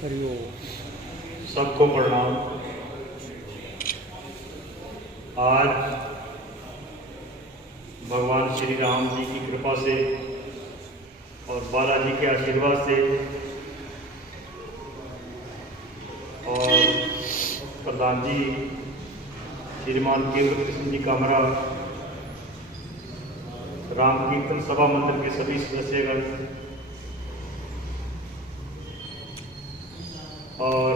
सबको प्रणाम। आज भगवान श्री राम जी की कृपा से और बालाजी के आशीर्वाद से और प्रधान जी श्रीमान केवल कृष्ण जी कामरा, राम कीर्तन सभा मंडल के सभी सदस्यगण और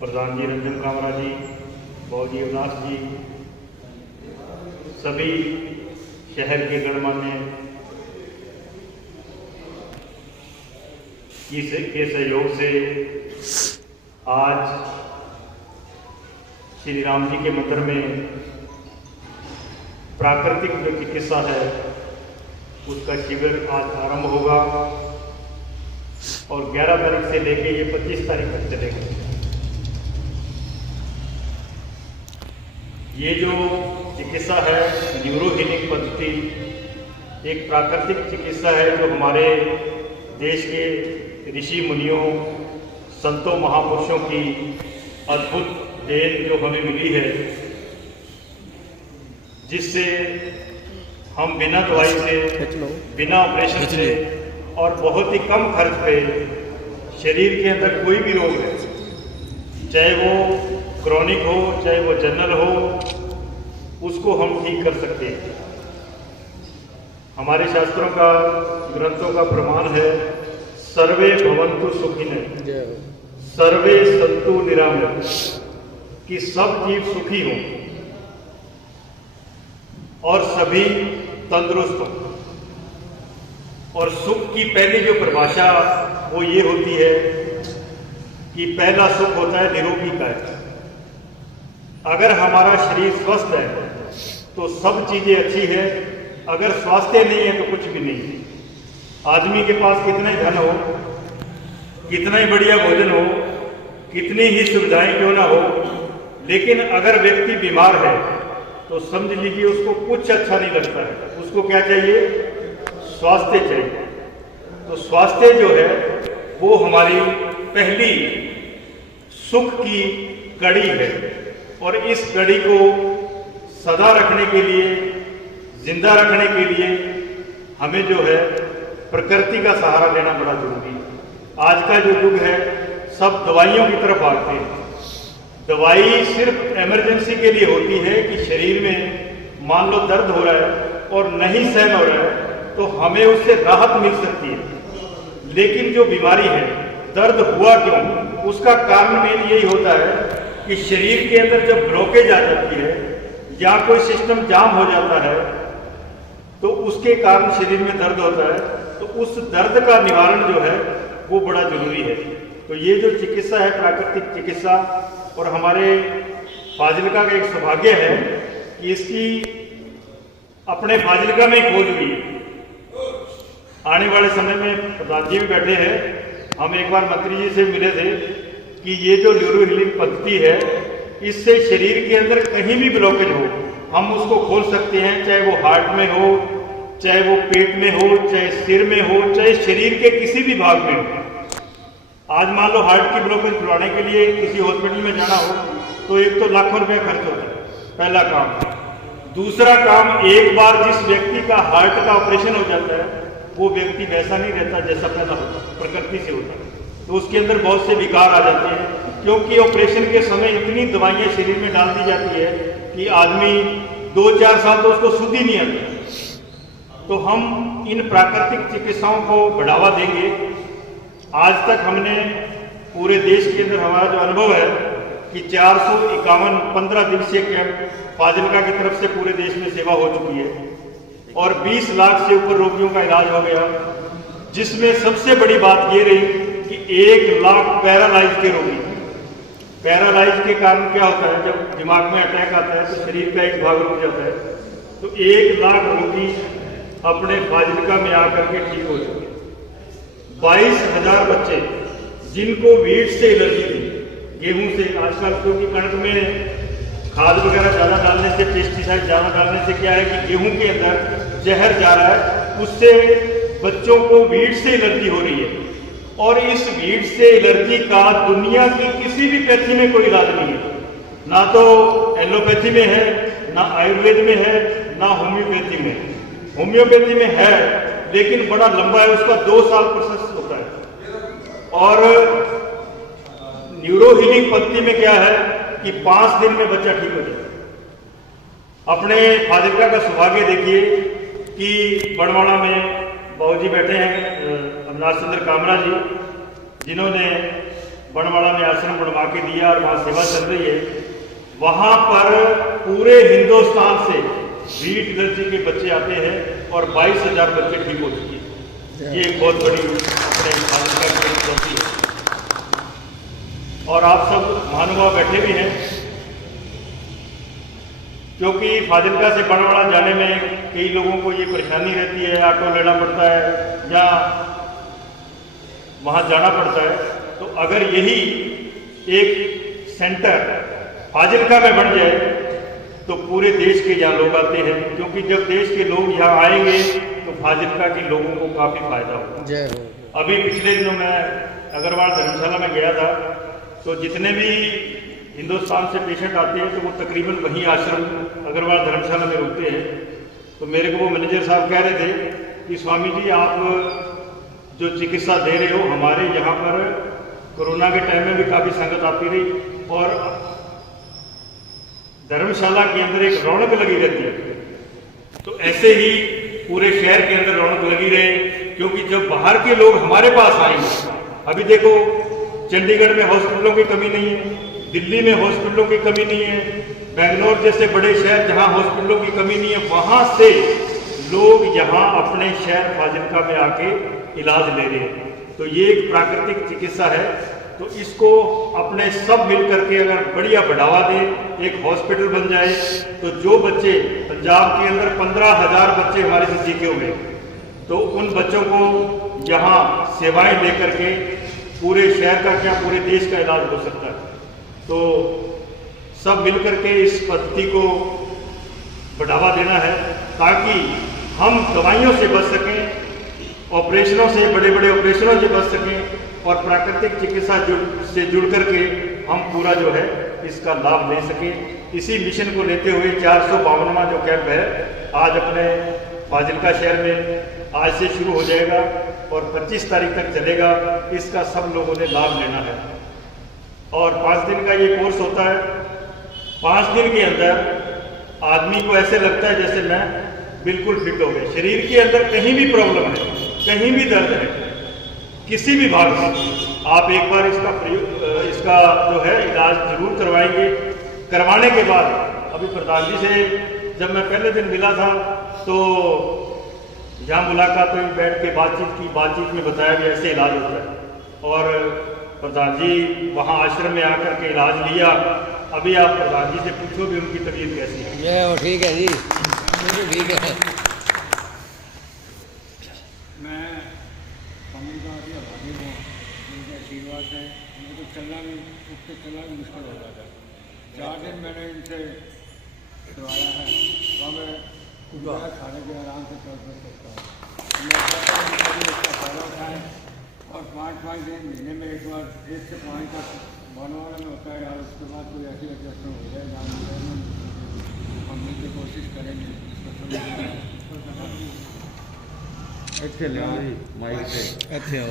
प्रधान जी रंजन कामरा जी, बौजी अविनाश जी, सभी शहर के गणमान्य के सहयोग से आज श्री राम जी के मंदिर में प्राकृतिक जो चिकित्सा है उसका शिविर आज आरंभ होगा और 11 तारीख से लेके ये 25 तारीख तक चलेगा। ये जो चिकित्सा है न्यूरो हीलिंग पद्धति एक प्राकृतिक चिकित्सा है जो हमारे देश के ऋषि मुनियों, संतों, महापुरुषों की अद्भुत देन जो हमें मिली है, जिससे हम बिना दवाई से, बिना ऑपरेशन से और बहुत ही कम खर्च पे शरीर के अंदर कोई भी रोग है, चाहे वो क्रॉनिक हो चाहे वो जनरल हो, उसको हम ठीक कर सकते हैं। हमारे शास्त्रों का, ग्रंथों का प्रमाण है सर्वे भवन्तु सुखिनः, सर्वे सन्तु निरामयः, कि सब जीव सुखी हों और सभी तंदुरुस्त हों। और सुख की पहली जो परिभाषा वो ये होती है कि पहला सुख होता है निरोगी काया। अगर हमारा शरीर स्वस्थ है तो सब चीजें अच्छी है, अगर स्वास्थ्य नहीं है तो कुछ भी नहीं है। आदमी के पास कितना ही धन हो, कितना ही बढ़िया भोजन हो, कितनी ही सुविधाएं क्यों ना हो, लेकिन अगर व्यक्ति बीमार है तो समझ लीजिए उसको कुछ अच्छा नहीं लगता है। उसको क्या चाहिए? स्वास्थ्य चाहिए। तो स्वास्थ्य जो है वो हमारी पहली सुख की कड़ी है और इस कड़ी को सदा रखने के लिए, जिंदा रखने के लिए हमें जो है प्रकृति का सहारा लेना बड़ा जरूरी है। आज का जो युग है सब दवाइयों की तरफ भागते हैं। दवाई सिर्फ इमरजेंसी के लिए होती है कि शरीर में मान लो दर्द हो रहा है और नहीं सहन हो रहा है तो हमें उससे राहत मिल सकती है। लेकिन जो बीमारी है, दर्द हुआ क्यों, उसका कारण मेन यही होता है कि शरीर के अंदर जब ब्लॉकेज आ जाती है या कोई सिस्टम जाम हो जाता है तो उसके कारण शरीर में दर्द होता है। तो उस दर्द का निवारण जो है वो बड़ा जरूरी है। तो ये जो चिकित्सा है प्राकृतिक चिकित्सा, और हमारे फाजिलका का एक सौभाग्य है कि इसकी अपने फाजिलका में खोज हुई है। आने वाले समय में प्रधान जी भी बैठे हैं, हम एक बार मंत्री जी से मिले थे कि ये जो न्यूरो हीलिंग पद्धति है इससे शरीर के अंदर कहीं भी ब्लॉकेज हो हम उसको खोल सकते हैं, चाहे वो हार्ट में हो, चाहे वो पेट में हो, चाहे सिर में हो, चाहे शरीर के किसी भी भाग में हो। आज मान लो हार्ट की ब्लॉकेज खुलवाने के लिए किसी हॉस्पिटल में जाना हो तो एक तो लाखों रुपया खर्च होता है, पहला काम। दूसरा काम, एक बार जिस व्यक्ति का हार्ट का ऑपरेशन हो जाता है वो व्यक्ति वैसा नहीं रहता जैसा पहला होता, प्रकृति से होता है। तो उसके अंदर बहुत से विकार आ जाते हैं क्योंकि ऑपरेशन के समय इतनी दवाइयां शरीर में डाल दी जाती है कि आदमी 2-4 साल तो उसको शुद्धि नहीं आती। तो हम इन प्राकृतिक चिकित्साओं को बढ़ावा देंगे। आज तक हमने पूरे देश के अंदर हमारा जो अनुभव है कि 451 15 दिवसीय कैंप फाजिलका की तरफ से पूरे देश में सेवा हो चुकी है और 20 लाख से ऊपर रोगियों का इलाज हो गया, जिसमें सबसे बड़ी बात ये रही कि 1 लाख पैरालाइज के रोगी। पैरालाइज के कारण क्या होता है, जब दिमाग में अटैक आता है तो शरीर का एक भाग रुक जाता है। तो 1 लाख रोगी अपने फाजिलका में आकर के ठीक हो चुके। 22,000 बच्चे जिनको वीट से एलर्जी थी, गेहूं से, आजकल क्योंकि कणक में खाद वगैरह ज़्यादा डालने से, पेस्टिसाइड ज़्यादा डालने से क्या है कि गेहूं के अंदर जहर जा रहा है, उससे बच्चों को वीट से एलर्जी हो रही है। और इस भीड़ से एलर्जी का दुनिया की किसी भी पैथी में कोई इलाज नहीं है, ना तो एलोपैथी में है, ना आयुर्वेद में है, ना होम्योपैथी में। होम्योपैथी में है लेकिन बड़ा लंबा है, उसका 2 साल प्रोसेस होता है। और न्यूरो हीलिंग पद्धति में क्या है कि 5 दिन में बच्चा ठीक हो जाए। अपने फाजिलका का सौभाग्य देखिए कि बड़वाड़ा में बाबूजी बैठे हैं अविनाश चंद्र कामरा जी, जिन्होंने बड़वाड़ा में आश्रम बनवा के दिया और वहाँ सेवा चल रही है। वहाँ पर पूरे हिंदुस्तान से हीट एलर्जी के बच्चे आते हैं और 22,000 बच्चे ठीक हो चुके हैं। ये एक बहुत बड़ी अपने फाजिलका की उपलब्धि है। और आप सब महानुभाव बैठे भी हैं, क्योंकि फाजिलका से बड़वाड़ा जाने में कई लोगों को ये परेशानी रहती है, ऑटो लेना पड़ता है या वहाँ जाना पड़ता है। तो अगर यही एक सेंटर फाजिलका में बन जाए तो पूरे देश के यहाँ लोग आते हैं, क्योंकि जब देश के लोग यहाँ आएंगे तो फाजिलका के लोगों को काफ़ी फायदा होगा। अभी पिछले दिनों मैं अग्रवाल धर्मशाला में गया था, तो जितने भी हिंदुस्तान से पेशेंट आते हैं तो वो तकरीबन वहीं आश्रम अग्रवाल धर्मशाला में रुकते हैं। तो मेरे को वो मैनेजर साहब कह रहे थे कि स्वामी जी आप जो चिकित्सा दे रहे हो, हमारे यहाँ पर कोरोना के टाइम में भी काफ़ी संगत आती रही और धर्मशाला के अंदर एक रौनक लगी रहती है। तो ऐसे ही पूरे शहर के अंदर रौनक लगी रहे, क्योंकि जब बाहर के लोग हमारे पास आएंगे, अभी देखो चंडीगढ़ में हॉस्पिटलों की कमी नहीं है, दिल्ली में हॉस्पिटलों की कमी नहीं है, बेंगलोर जैसे बड़े शहर जहां हॉस्पिटलों की कमी नहीं है, वहां से लोग यहां अपने शहर फाजिलका में आके इलाज ले रहे हैं। तो ये एक प्राकृतिक चिकित्सा है। तो इसको अपने सब मिल करके अगर बढ़िया बढ़ावा दें, एक हॉस्पिटल बन जाए, तो जो बच्चे पंजाब के अंदर 15,000 बच्चे हमारे से सीखे हुए, तो उन बच्चों को यहाँ सेवाएं दे करके पूरे शहर का क्या पूरे देश का इलाज हो सकता है। तो सब मिलकर के इस पद्धति को बढ़ावा देना है ताकि हम दवाइयों से बच सकें, ऑपरेशनों से, बड़े बड़े ऑपरेशनों से बच सकें और प्राकृतिक चिकित्सा से जुड़ करके हम पूरा जो है इसका लाभ ले सकें। इसी मिशन को लेते हुए 452वां जो कैंप है आज अपने फाजिलका शहर में आज से शुरू हो जाएगा और 25 तारीख तक चलेगा। इसका सब लोगों ने लाभ लेना है और 5 दिन का ये कोर्स होता है। 5 दिन के अंदर आदमी को ऐसे लगता है जैसे मैं बिल्कुल फिट हो गया। शरीर के अंदर कहीं भी प्रॉब्लम है, कहीं भी दर्द है, किसी भी भाग में, आप एक बार इसका जो है इलाज जरूर करवाएंगे। करवाने के बाद अभी प्रधान जी से जब मैं पहले दिन मिला था तो यहाँ मुलाकात हुई, बैठ के बातचीत में बताया कि ऐसे इलाज होता है और प्रधान जी वहाँ आश्रम में आकर के इलाज लिया। अभी आप प्रधान जी से पूछो भी उनकी तबीयत कैसी है। ये ठीक है जी, ठीक है। मैं स्वामी का आभारी हूँ, उनके आशीर्वाद है। मुझे तो चलना भी मुश्किल हो रहा था। 4 दिन मैंने इनसे करवाया है, तो मैं खाने के आराम से चल सकता हूँ। मैं चाहता हूँ कि इसका फायदा उठाएँ और 5-5 दिन महीने में एक बार 1 से 5 तक बनवाने में होता है यार। उसके बाद कोई ऐसी एडजस्टमेंट हो जाए जहाँ हम मिलकर कोशिश करेंगे इसको समझना। अच्छे ले माइक से अच्छे हो।